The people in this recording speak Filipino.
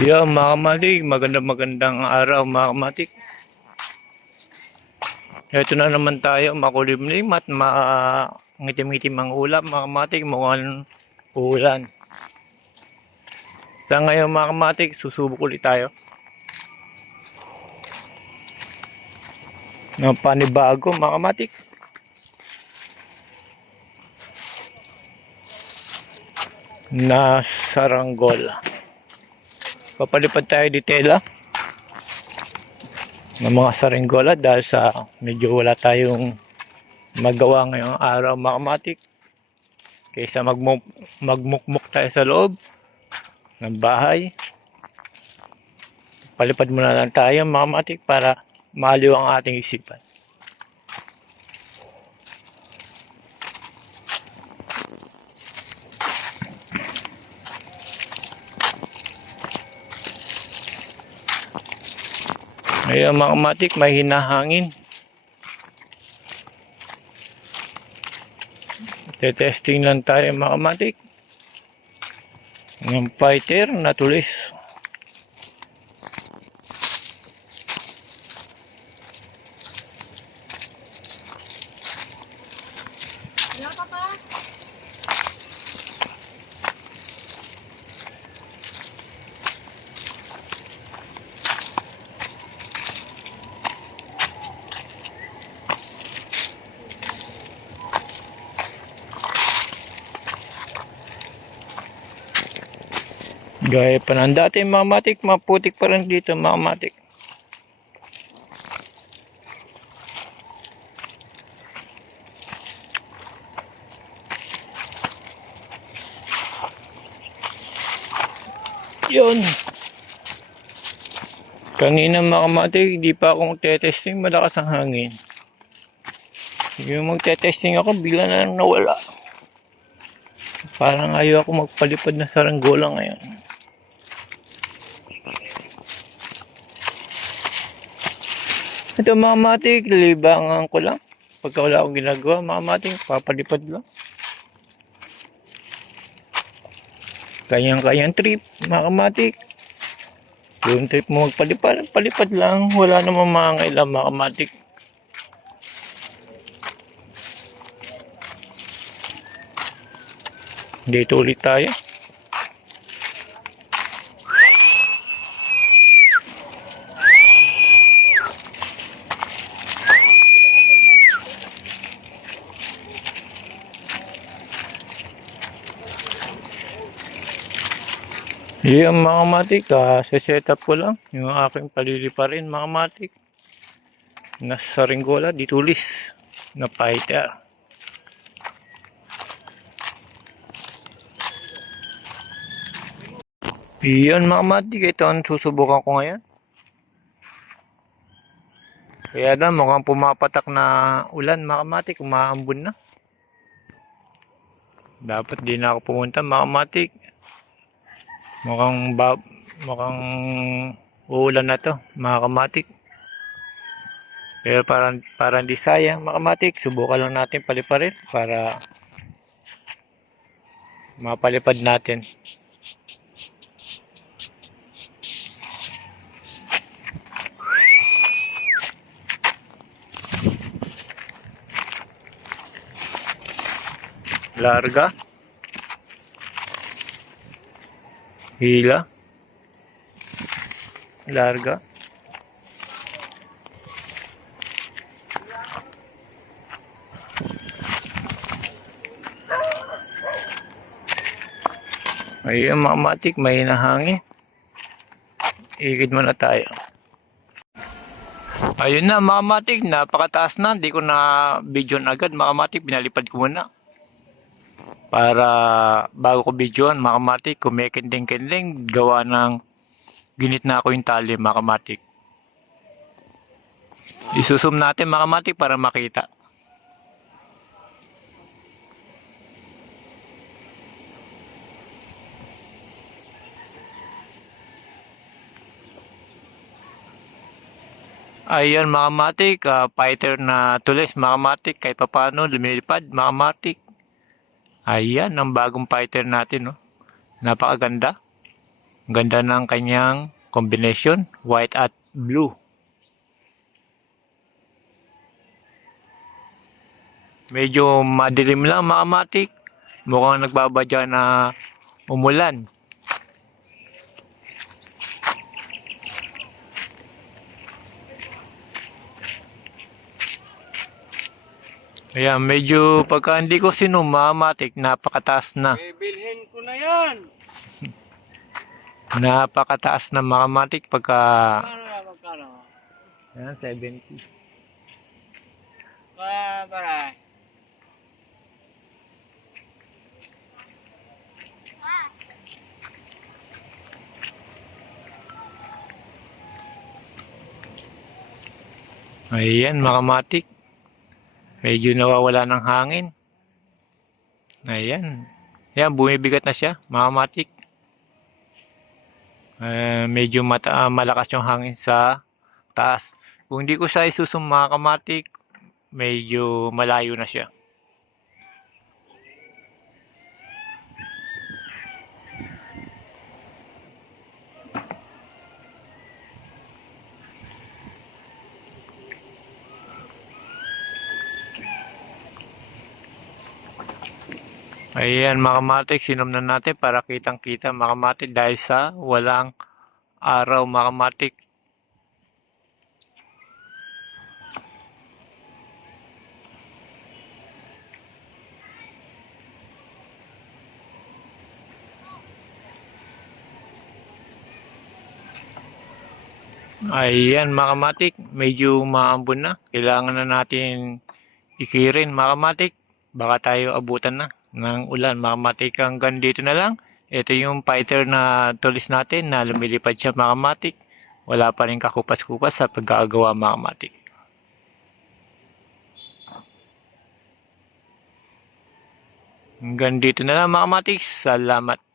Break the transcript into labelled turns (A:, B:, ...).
A: Yeah, mga kamatik, magandang magandang araw mga kamatik. Ito na naman tayo, makulimlim at mangitim-itim ang ulam mga kamatik, mukhang ulan. Sa ngayon mga kamatik, susubok ulit tayo. Ng panibago mga kamatik. Na saranggola. Papalipad tayo di tela ng mga saringgola dahil sa medyo wala tayong magawa ngayong araw mga kamatik. Kaysa magmuk magmukmuk tayo sa loob ng bahay. Palipad muna lang tayo mga kamatik para maaliw ang ating isipan. Ngayon mga kamatik, may hinahangin. Testing lang tayo mga kamatik. Ng fighter na tulis.
B: Wala ka pa?
A: Gaya pa ng dati mga kamatik, maputik pa rin dito mga kamatik. Yun. Kanina mga kamatik, di pa akong tetesting, malakas ang hangin. Yung magtetesting ako, bigla na lang nawala. Parang ayaw ako magpalipad na saranggola ngayon. Ito mga matik, libangan ko lang. Pagka wala akong ginagawa, mga matik, papalipad lang. Kanyang-kanyang trip, mga kamatik. Yung trip mo magpalipad, palipad lang. Wala namang mga ngailang mga kamatik. Dito ulit tayo. Yung mga matik, ah, set up ko lang. Yung aking paliliparin mga matik. Nasa Ringgola, ditulis. Na fighter. Iyon mga matik, ito ang susubukan ko ngayon. Kaya na mukhang pumapatak na ulan mga matik, umaambon na. Dapat di na ako pumunta mga matik. Mukhang ba, mukhang uulan na to mga kamatik. Pero parang parang di sayang mga kamatik, subukan lang natin paliparin para mapalipad natin. Larga. Hila. Larga. Ayun mga matik, may nahangin. Ikit muna tayo. Ayun na mga matik, napakataas na. Hindi ko na video agad mga matik, binalipad ko muna para bago ko videoan mga kamatik, kumikinding-kinding, gawa ng ginit na ako yung tali mga kamatik. Isusum natin mga kamatik para makita. Ayan mga matik, ah, fighter na tulis mga matik, kahit papano lumilipad mga. Ayan, ang bagong fighter natin, no? Napakaganda. Ganda ng kanyang combination, white at blue. Medyo madilim lang mga matik. Mukhang nagbabadya na umulan. Ayan, medyo pagka hindi ko sinum, mga matik, napakataas na.
C: Eh, bilhin ko na yan.
A: Napakataas na mga matik pagka...
C: Magkano yan, magkano?
A: Ayan, 70.
C: Pa, para.
A: Ayan, mga matik. Medyo nawawala ng hangin. Ayan. Ayan, bumibigat na siya, mga matik. Eh, medyo mata, ah, malakas yung hangin sa taas. Kung hindi ko siya isusum mga medyo malayo na siya. Ayan mga kamatik, sinom na natin para kitang kita mga kamatik dahil sa walang araw mga kamatik. Ayan mga medyo maambon na. Kailangan na natin ikirin mga kamatik. Baka tayo abutan na ng ulan. Mga kamatik hanggang dito na lang. Ito yung fighter na tulis natin na lumilipad siya mga kamatik. Wala pa rin kakupas-kupas sa pagkagawa mga kamatik. Hanggang dito na lang mga. Salamat.